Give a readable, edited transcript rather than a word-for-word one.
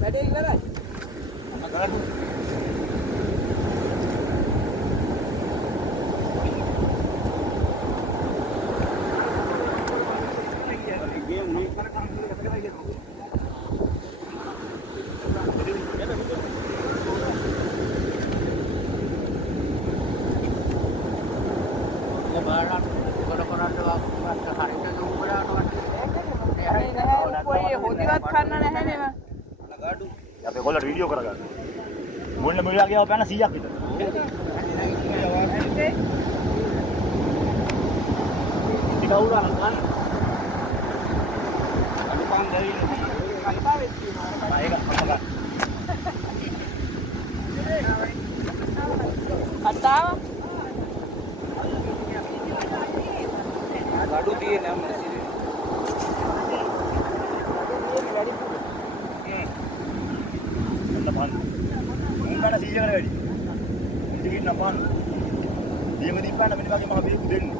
වැඩේ ඉවරයි. ගාඩු. හොදිවත් කන්න නැහැ නේද? අපි කොල්ලට වීඩියෝ කරගන්න. මුල්ල මුල්ලා ගියාව පැන 100ක් විතර. ටික උරා ගන්න. අනුපම් දෙවියන්. කල්පාවෙත් තියෙනවා. ඒක අම්මලා. අතාව gadu තියෙන නම් මුංගන 100කට වැඩි. ඉතින් නපාන. දියම දීපාන මෙන්න වගේ මහ බේකු දෙන්නේ.